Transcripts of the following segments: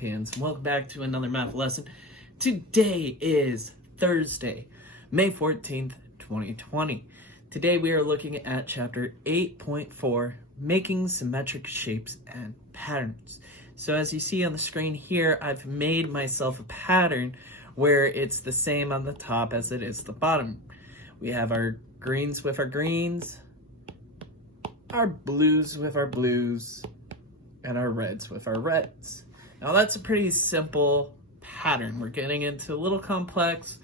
champions, and welcome back to another math lesson. Today is Thursday, May 14th, 2020. Today we are looking at chapter 8.4, making symmetric shapes and patterns. So as you see on the screen here, I've made myself a pattern where it's the same on the top as it is the bottom. We have our greens with our greens, our blues with our blues, and our reds with our reds. Now that's a pretty simple pattern. We're getting into a little complex,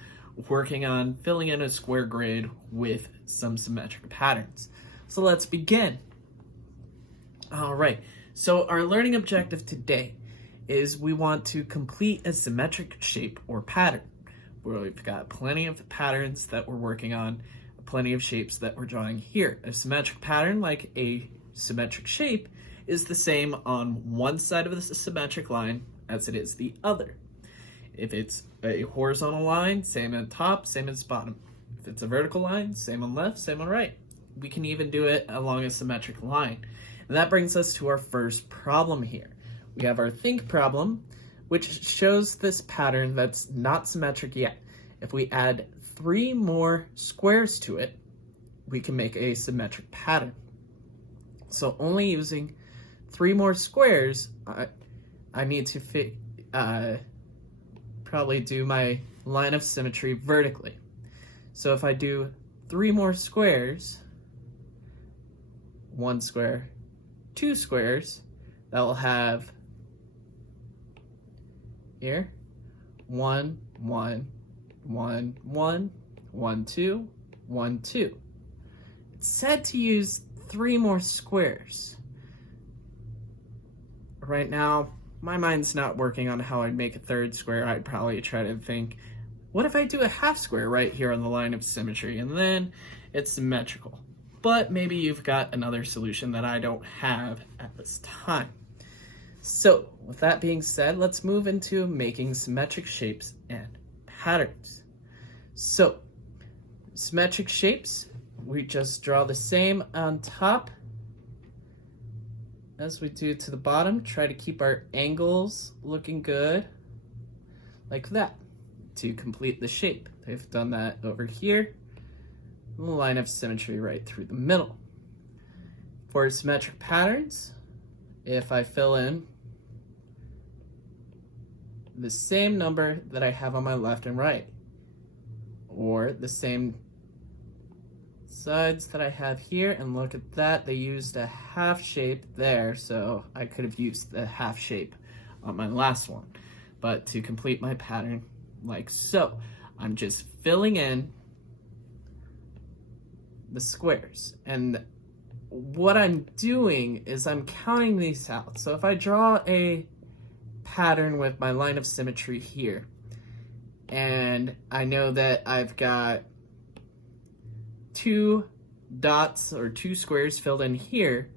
working on filling in a square grid with some symmetric patterns. So let's begin. All right, so our learning objective today is we want to complete a symmetric shape or pattern. Where we've got plenty of patterns that we're working on, plenty of shapes that we're drawing here. A symmetric pattern, like a symmetric shape, is the same on one side of the symmetric line as it is the other. If it's a horizontal line, same on top, same as bottom. If it's a vertical line, same on left, same on right. We can even do it along a symmetric line. And that brings us to our first problem here. We have our think problem, which shows this pattern that's not symmetric yet. If we add 3 more squares to it, we can make a symmetric pattern. So only using 3 more squares, I need to probably do my line of symmetry vertically. So if I do 3 more squares, 1 square, 2 squares, that will have here 1, 1, 1, 1, 1, 2, 1, 2. It's said to use 3 more squares. Right now, my mind's not working on how I'd make a 3rd square. I'd probably try to think, what if I do a half square right here on the line of symmetry, and then it's symmetrical. But maybe you've got another solution that I don't have at this time. So, with that being said, let's move into making symmetric shapes and patterns. So, symmetric shapes, we just draw the same on top as we do to the bottom. Try to keep our angles looking good, like that, to complete the shape. They've done that over here. The line of symmetry right through the middle. For symmetric patterns, if I fill in the same number that I have on my left and right, or the same sides that I have here, and look at that, they used a half shape there, so I could have used the half shape on my last one. But to complete my pattern like so, I'm just filling in the squares. And what I'm doing is I'm counting these out. So if I draw a pattern with my line of symmetry here, and I know that I've got 2 dots or 2 squares filled in here,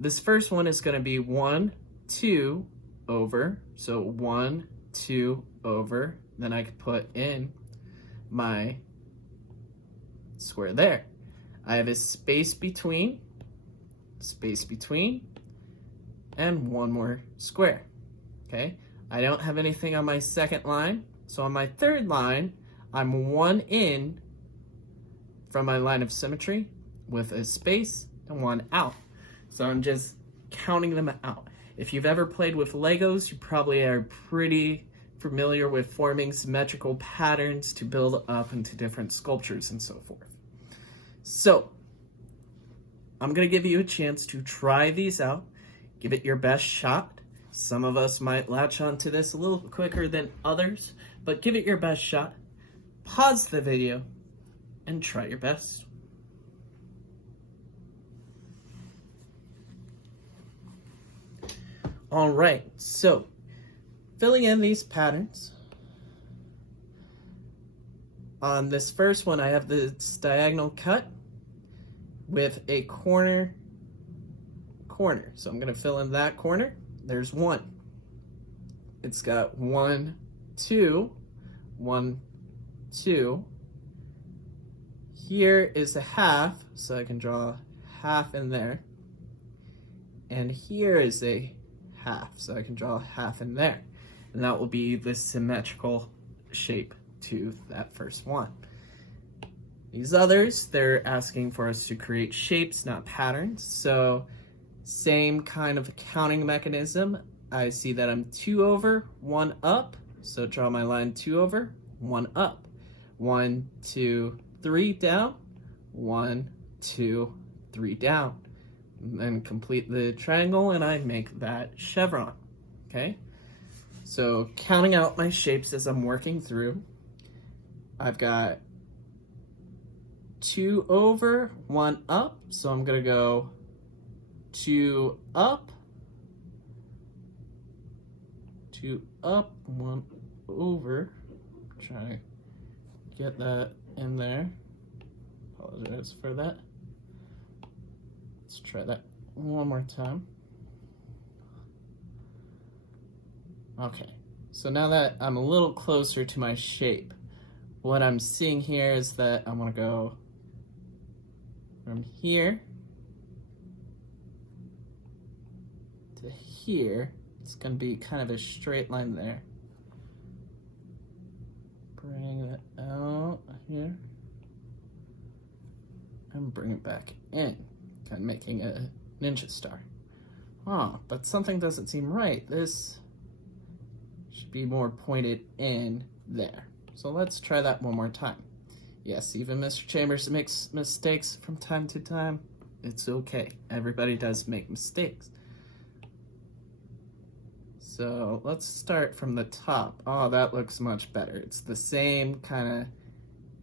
this first one is going to be 1, 2 over, so 1, 2 over, then I could put in my square there. I have a space between, and 1 more square. Okay, I don't have anything on my second line, so on my third line, I'm 1 in from my line of symmetry with a space and 1 out. So I'm just counting them out. If you've ever played with Legos, you probably are pretty familiar with forming symmetrical patterns to build up into different sculptures and so forth. So I'm going to give you a chance to try these out. Give it your best shot. Some of us might latch onto this a little quicker than others, but give it your best shot. Pause the video and try your best. All right, so filling in these patterns. On this first one, I have this diagonal cut with a corner. So I'm going to fill in that corner. There's 1. It's got 1, 2, 1, 2. Here is a half, so I can draw half in there. And here is a half. So I can draw a half in there. And that will be the symmetrical shape to that first one. These others, they're asking for us to create shapes, not patterns. So same kind of counting mechanism. I see that I'm 2 over, 1 up. So draw my line 2 over, 1 up. 1, 2, 3 down. 1, 2, 3 down. And then complete the triangle and I make that chevron. Okay? So counting out my shapes as I'm working through, I've got 2 over, 1 up. So I'm going to go 2 up, 2 up, 1 over. Try to get that in there. Apologize for that. Let's try that one more time. Okay, so now that I'm a little closer to my shape, what I'm seeing here is that I'm going to go from here to here. It's going to be kind of a straight line there. Bring that out here and bring it back in, kind of making a ninja star. Oh, but something doesn't seem right. This should be more pointed in there. So let's try that one more time. Yes, even Mr. Chambers makes mistakes from time to time. It's okay. Everybody does make mistakes. So let's start from the top. Oh, that looks much better. It's the same kind of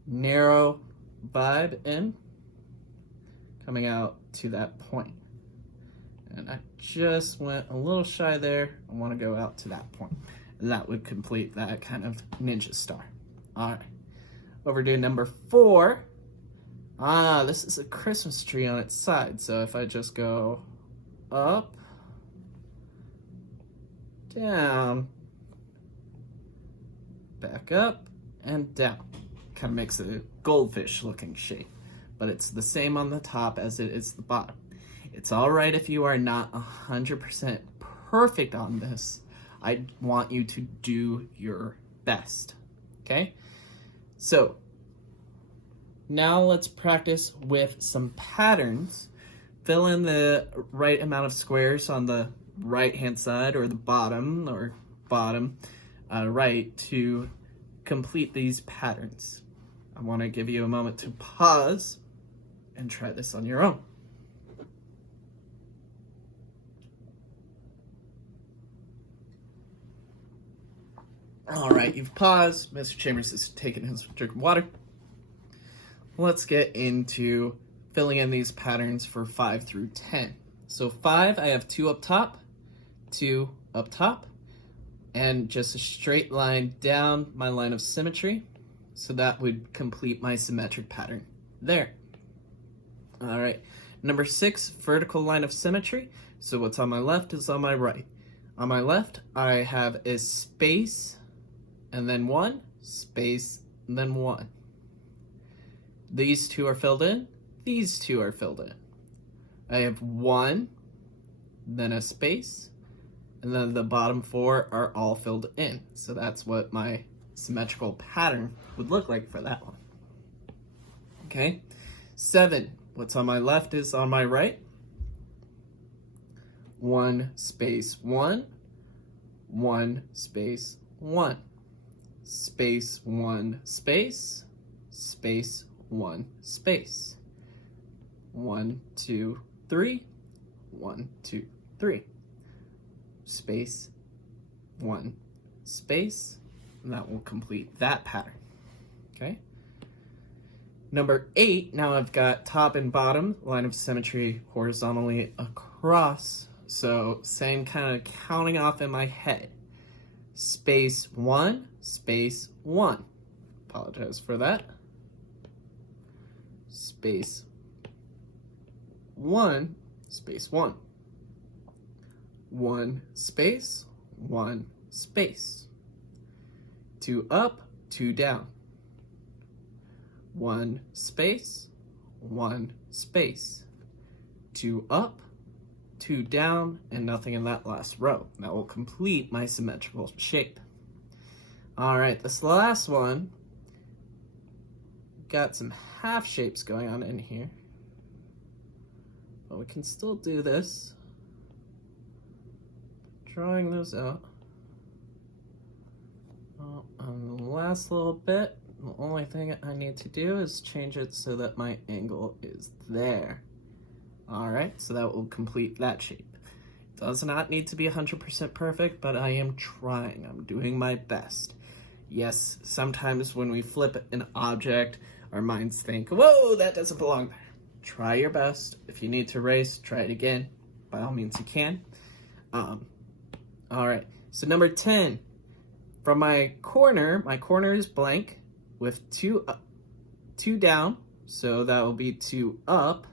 narrow vibe in, coming out to that point. And I just went a little shy there. I want to go out to that point. And that would complete that kind of ninja star. All right. Over to number 4. Ah, this is a Christmas tree on its side. So if I just go up, down, back up, and down. Kind of makes a goldfish looking shape, but it's the same on the top as it is the bottom. It's all right if you are not 100% perfect on this. I want you to do your best, okay? So now let's practice with some patterns. Fill in the right amount of squares on the right-hand side or the bottom right to complete these patterns. I want to give you a moment to pause and try this on your own. All right, you've paused. Mr. Chambers is taking his drink of water. Let's get into filling in these patterns for 5 through 10. So 5, I have 2 up top, 2 up top, and just a straight line down my line of symmetry. So that would complete my symmetric pattern there. All right, number 6, vertical line of symmetry. So what's on my left is on my right. On my left, I have a space, and then 1, space, and then 1. These 2 are filled in, these 2 are filled in. I have 1, then a space, and then the bottom 4 are all filled in. So that's what my symmetrical pattern would look like for that one. Okay, 7, what's on my left is on my right. 1, space, 1, 1, space, 1. Space, 1, space, space, 1, space. 1, 2, 3, 1, 2, 3. Space, 1, space, and that will complete that pattern. Okay. Number 8, now I've got top and bottom line of symmetry horizontally across. So same kind of counting off in my head. Space, 1, space, 1. Apologize for that. Space, 1, space, 1. 1, space, 1, space. 2 up, 2 down. 1, space, 1, space. 2 up, 2 down, and nothing in that last row. That will complete my symmetrical shape. All right, this last one, got some half shapes going on in here, but we can still do this. Drawing those out. Oh, and the last little bit, the only thing I need to do is change it so that my angle is there. All right, so that will complete that shape. Does not need to be 100% perfect, but I am trying. I'm doing my best. Yes, sometimes when we flip an object, our minds think, whoa, that doesn't belong there. Try your best. If you need to erase, try it again. By all means, you can. All right, so number 10, from my corner is blank with 2 down, so that will be 2 up,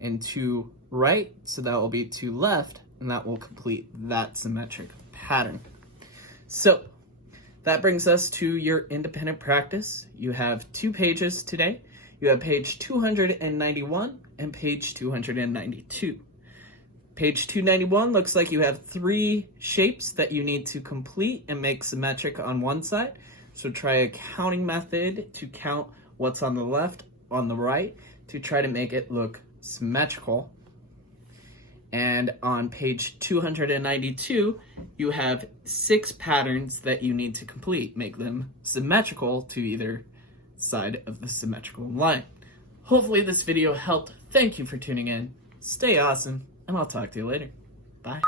and 2 right, so that will be 2 left, and that will complete that symmetric pattern. So that brings us to your independent practice. You have 2 pages today. You have page 291 and page 292. Page 291 looks like you have 3 shapes that you need to complete and make symmetric on one side. So try a counting method to count what's on the left, on the right, to try to make it look symmetrical. And on page 292, you have 6 patterns that you need to complete. Make them symmetrical to either side of the symmetrical line. Hopefully this video helped. Thank you for tuning in. Stay awesome, and I'll talk to you later. Bye.